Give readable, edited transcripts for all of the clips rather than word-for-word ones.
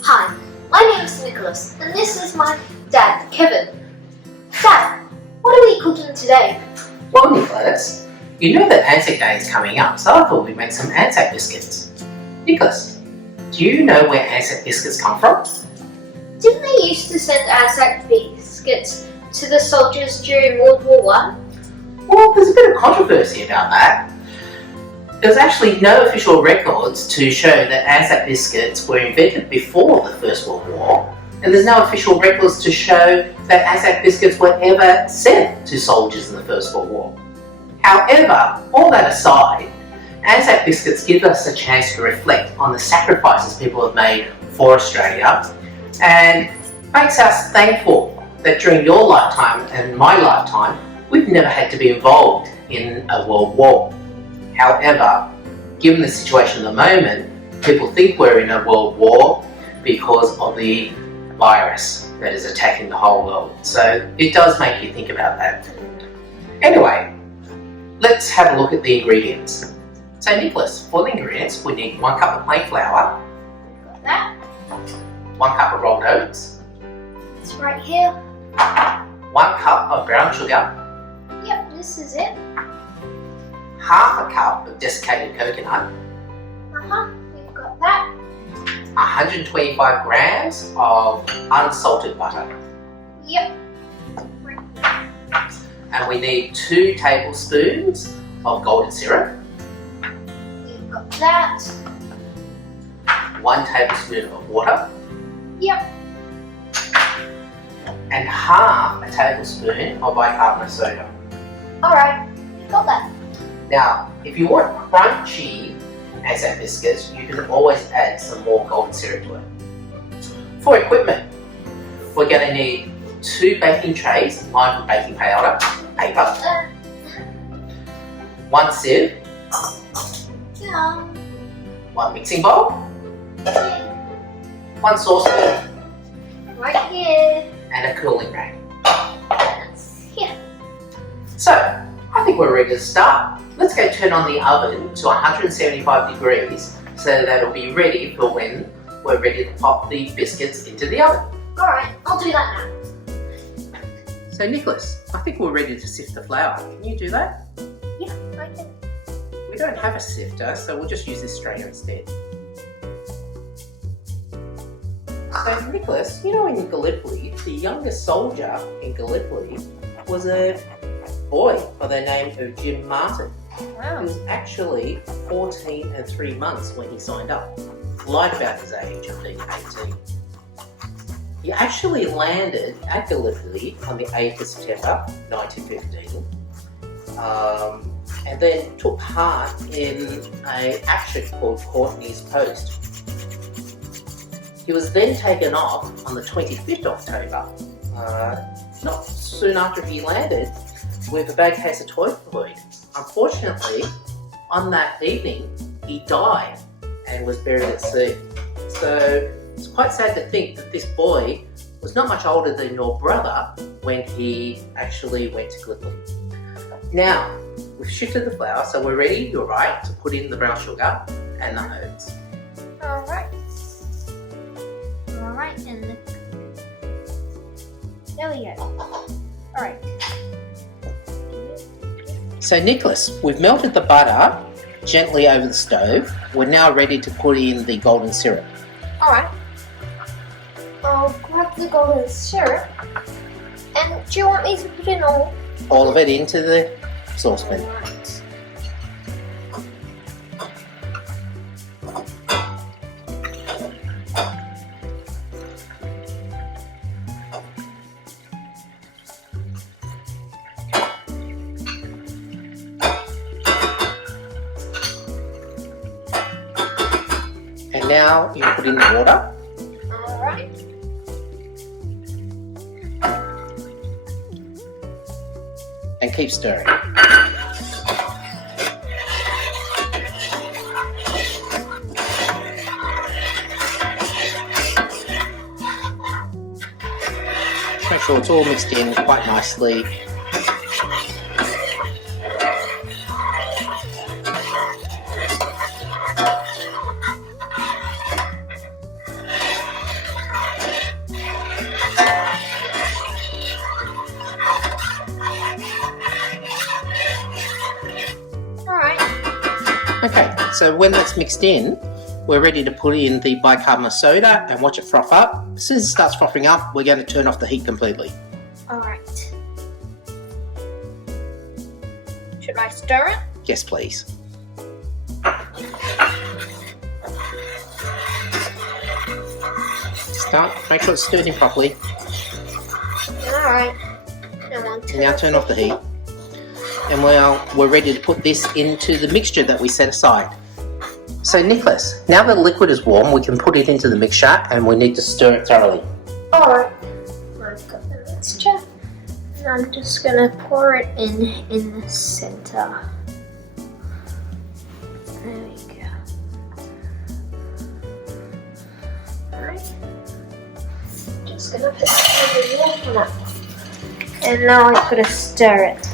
Hi, my name is Nicholas and this is my dad, Kevin. Dad, what are we cooking today? Well, Nicholas, you know that ANZAC Day is coming up, so I thought we'd make some ANZAC biscuits. Nicholas, do you know where ANZAC biscuits come from? Didn't they used to send ANZAC biscuits to the soldiers during World War I? Well, there's a bit of controversy about that. There's actually no official records to show that ANZAC biscuits were invented before the First World War, and there's no official records to show that ANZAC biscuits were ever sent to soldiers in the First World War. However, all that aside, ANZAC biscuits give us a chance to reflect on the sacrifices people have made for Australia and makes us thankful that during your lifetime and my lifetime, we've never had to be involved in a world war. However, given the situation at the moment, people think we're in a world war because of the virus that is attacking the whole world. So it does make you think about that. Anyway, let's have a look at the ingredients. So Nicholas, for the ingredients, we need 1 cup of plain flour, Got that? 1 cup of rolled oats, It's right here. 1 cup of brown sugar, Yep, this is it. half a cup of desiccated coconut, We've got that. 125 grams of unsalted butter, Yep. Right here. and we need 2 tablespoons of golden syrup, We've got that. 1 tablespoon of water, Yep. and half a tablespoon of bicarbonate soda. Alright, we got that. Now, if you want crunchy ANZAC biscuits, you can always add some more golden syrup to it. For equipment, we're going to need 2 baking trays lined with baking powder, paper, 1 sieve, Yeah. 1 mixing bowl, 1 saucepan, Right here. and a cooling rack. That's here. So, I think we're ready to start. Let's go turn on the oven to 175 degrees so that it'll be ready for when we're ready to pop the biscuits into the oven. Alright, I'll do that now. So Nicholas, I think we're ready to sift the flour. Can you do that? Yeah, I can. We don't have a sifter, so we'll just use this strainer instead. So Nicholas, you know in Gallipoli, the youngest soldier in Gallipoli was a boy by the name of Jim Martin. He Wow. was actually 14 and 3 months when he signed up. Lied about his age of being 18. He actually landed at Gallipoli on the 8th of September 1915 and then took part in an action called Courtney's Post. He was then taken off on the 25th of October, not soon after he landed, with a bad case of typhoid. Unfortunately, on that evening, he died and was buried at sea. So it's quite sad to think that this boy was not much older than your brother when he actually went to Gallipoli. Now, we've shifted the flour, so we're ready, you're right, to put in the brown sugar and the oats. Alright. Alright, and there we go. Alright. So Nicholas, we've melted the butter gently over the stove. We're now ready to put in the golden syrup. Alright. I'll grab the golden syrup. And do you want me to put in all? All of it into the saucepan. Right. And now you put in the water. Alright. And keep stirring. Just make sure it's all mixed in quite nicely. Okay, so when that's mixed in, we're ready to put in the bicarbonate soda and watch it froth up. As soon as it starts frothing up, we're going to turn off the heat completely. Alright. Should I stir it? Yes, please. Make sure it's stirred in properly. Alright. Now turn off the heat. And we're ready to put this into the mixture that we set aside. So Nicholas, now that the liquid is warm, we can put it into the mixture and we need to stir it thoroughly. Alright. I've got the mixture. And I'm just going to pour it in the center. There we go. Alright. Just going to put the water up. And now I'm going to stir it.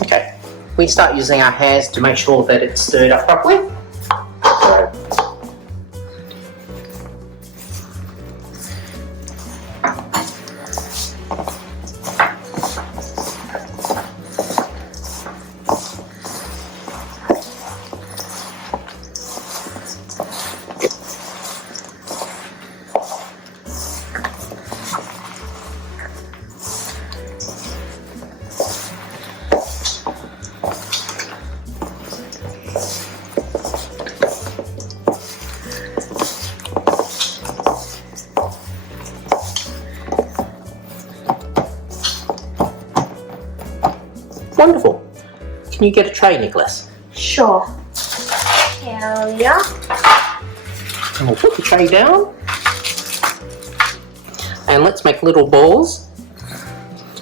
Okay, we start using our hands to make sure that it's stirred up properly. Wonderful. Can you get a tray, Nicholas? Sure. Here we are. And we'll put the tray down. And let's make little balls.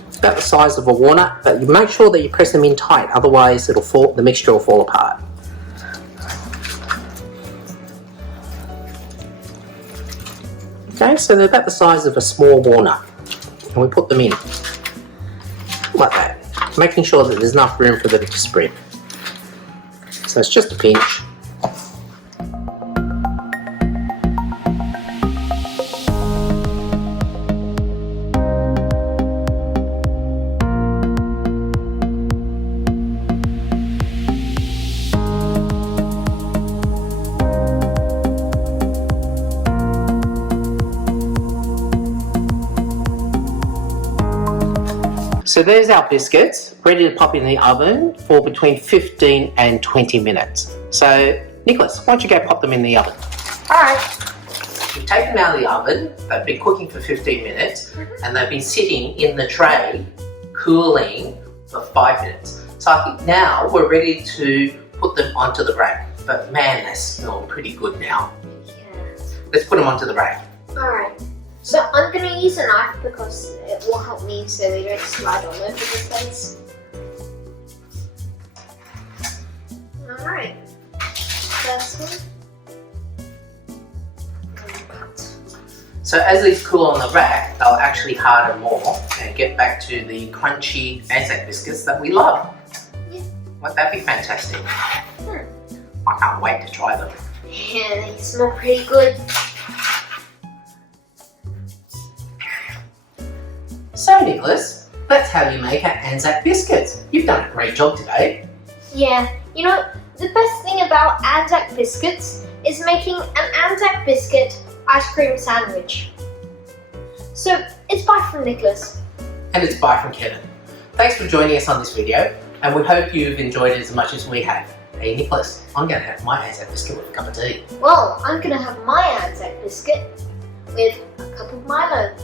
It's about the size of a walnut, but you make sure that you press them in tight, otherwise the mixture will fall apart. Okay, so they're about the size of a small walnut. And we put them in like that, making sure that there's enough room for them to spread. So it's just a pinch. So there's our biscuits, ready to pop in the oven for between 15 and 20 minutes. So, Nicholas, why don't you go pop them in the oven? Alright. We've taken them out of the oven, they've been cooking for 15 minutes, and they've been sitting in the tray, cooling for 5 minutes. So I think now we're ready to put them onto the rack. But man, they smell pretty good now. Yeah. Let's put them onto the rack. Alright. So I'm going to use a knife because it will help me so they don't slide all over the place. Alright. First one. And cut. So as these cool on the rack, they'll actually harden more and get back to the crunchy ANZAC biscuits that we love. Yeah. Won't that be fantastic? I can't wait to try them. Yeah, they smell pretty good. So Nicholas, that's how you make our ANZAC biscuits. You've done a great job today. Yeah, you know, the best thing about ANZAC Biscuits is making an ANZAC Biscuit ice cream sandwich. So, it's bye from Nicholas. And it's bye from Kevin. Thanks for joining us on this video, and we hope you've enjoyed it as much as we have. Hey Nicholas, I'm going to have my ANZAC biscuit with a cup of tea. Well, I'm going to have my ANZAC Biscuit with a cup of Milo.